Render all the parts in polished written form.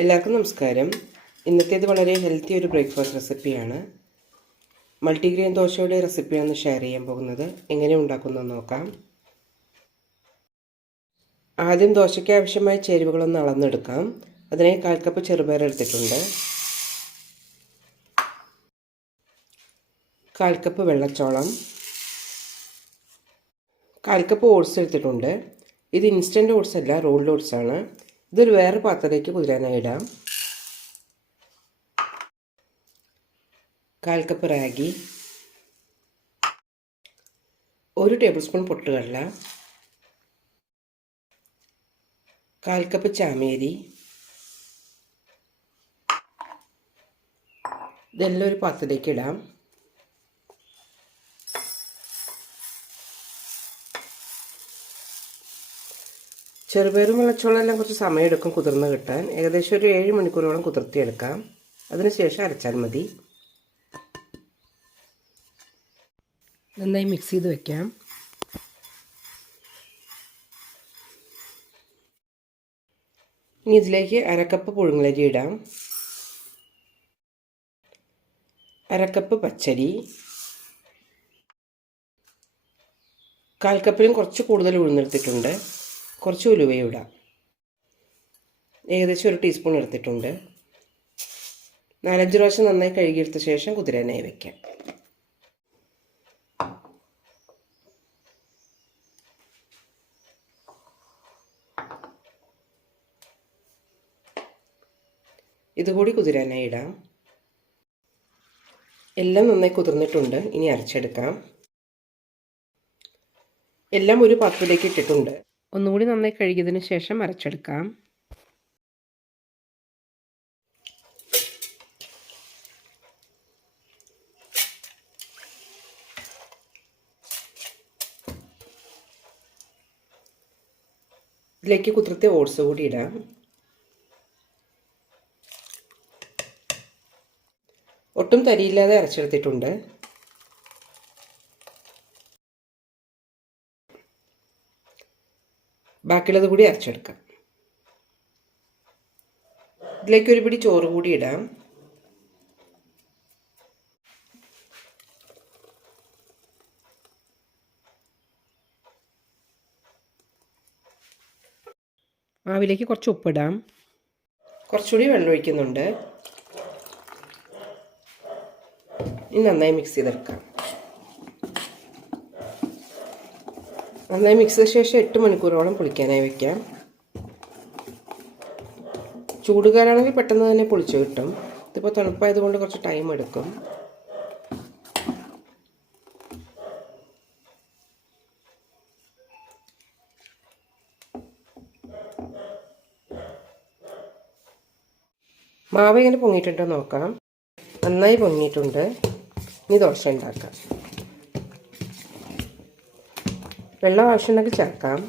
എല്ലാവർക്കും നമസ്കാരം. ഇന്നത്തേത് വളരെ ഹെൽത്തി ഒരു ബ്രേക്ക്ഫാസ്റ്റ് റെസിപ്പിയാണ്. മൾട്ടിഗ്രെയിൻ ദോശയുടെ റെസിപ്പിയാണ് ഷെയർ ചെയ്യാൻ പോകുന്നത്. എങ്ങനെ ഉണ്ടാക്കുന്നത് നോക്കാം. ആദ്യം ദോശയ്ക്ക് ആവശ്യമായ ചേരുവകളൊന്ന് അളന്നെടുക്കാം. അതിനായി 1/4 കപ്പ് ചെറുപയർ എടുത്തിട്ടുണ്ട്, 1/4 കപ്പ് വെള്ളച്ചോളം, 1/4 കപ്പ് ഓട്സ് എടുത്തിട്ടുണ്ട്. ഇത് ഇൻസ്റ്റൻറ്റ് ഓട്സ് അല്ല, റോൾഡ് ഓട്സ് ആണ്. ഇതൊരു വേറെ പാത്രത്തിലേക്ക് കുതിരാനായി ഇടാം. 1/4 കപ്പ് റാഗി, 1 ടേബിൾ സ്പൂൺ പൊട്ടുകടല, 1/4 കപ്പ് ചാമേരി. ഇതെല്ലാം ഒരു പാത്രത്തിലേക്ക് ഇടാം. ചെറുപയറും വെള്ളച്ചോളം എല്ലാം കുറച്ച് സമയമെടുക്കും കുതിർന്ന് കിട്ടാൻ. ഏകദേശം ഒരു 7 മണിക്കൂറോളം കുതിർത്തിയെടുക്കാം. അതിനുശേഷം അരച്ചാൽ മതി. നന്നായി മിക്സ് ചെയ്ത് വയ്ക്കാം. ഇനി ഇതിലേക്ക് 1/2 കപ്പ് പുഴുങ്ങലരി ഇടാം, 1/2 കപ്പ് പച്ചരി, 1/4 കപ്പിലും കുറച്ച് കൂടുതൽ ഉഴുന്നെടുത്തിട്ടുണ്ട്. കുറച്ച് ഉലുവയും ഇടാം. ഏകദേശം 1 ടീസ്പൂൺ എടുത്തിട്ടുണ്ട്. 4-5 പ്രാവശ്യം നന്നായി കഴുകിയെടുത്ത ശേഷം കുതിരാനായി വയ്ക്കാം. ഇതുകൂടി കുതിരാനായി ഇടാം. എല്ലാം നന്നായി കുതിർന്നിട്ടുണ്ട്. ഇനി അരച്ചെടുക്കാം. എല്ലാം ഒരു പാത്രത്തിലേക്ക് ഇട്ടിട്ടുണ്ട്. ഒന്നുകൂടി നന്നായി കഴുകിയതിന് ശേഷം അരച്ചെടുക്കാം. ഇതിലേക്ക് കുതിർത്തിയ ഓട്സ് കൂടി ഇടാം. ഒട്ടും തരിയില്ലാതെ അരച്ചെടുത്തിട്ടുണ്ട്. ബാക്കിയുള്ളത് കൂടി അരച്ചെടുക്കാം. ഇതിലേക്ക് ഒരു പിടി ചോറ് കൂടി ഇടാം. മാവിലേക്ക് കുറച്ച് ഉപ്പിടാം. കുറച്ചുകൂടി വെള്ളം ഒഴിക്കുന്നുണ്ട്. ഇനി നന്നായി മിക്സ് ചെയ്തെടുക്കാം. നന്നായി മിക്സ് ചെയ്ത ശേഷം 8 മണിക്കൂറോളം പുളിക്കാനായി വയ്ക്കാം. ചൂടുകാലാണെങ്കിൽ പെട്ടെന്ന് തന്നെ പുളിച്ച് കിട്ടും. ഇതിപ്പോൾ തണുപ്പായതുകൊണ്ട് കുറച്ച് ടൈം എടുക്കും. മാവ് ഇങ്ങനെ പൊങ്ങിയിട്ടുണ്ടോ നോക്കാം. നന്നായി പൊങ്ങിയിട്ടുണ്ട്. ഇനി ദോശ ഉണ്ടാക്കാം. വെള്ളം ആവശ്യമുണ്ടെങ്കിൽ ചേർക്കാം.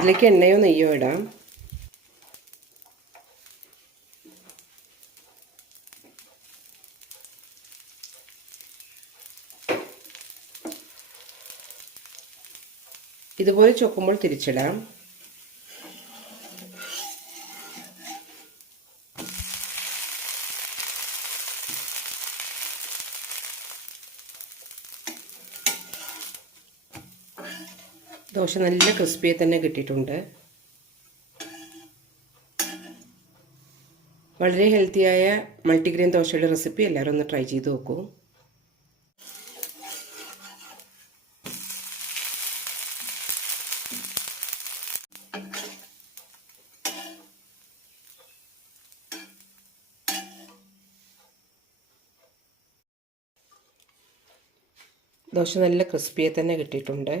ഇതിലേക്ക് എണ്ണയോ നെയ്യോ ഇടാം. ഇതുപോലെ ചൊക്കുമ്പോൾ തിരിച്ചിടാം. ദോശ നല്ല ക്രിസ്പിയായി തന്നെ കിട്ടിയിട്ടുണ്ട്. വളരെ ഹെൽത്തിയായ മൾട്ടിഗ്രെയിൻ ദോശയുടെ റെസിപ്പി എല്ലാവരും ഒന്ന് ട്രൈ ചെയ്ത് നോക്കൂ. ദോശ നല്ല ക്രിസ്പിയായി തന്നെ കിട്ടിയിട്ടുണ്ട്.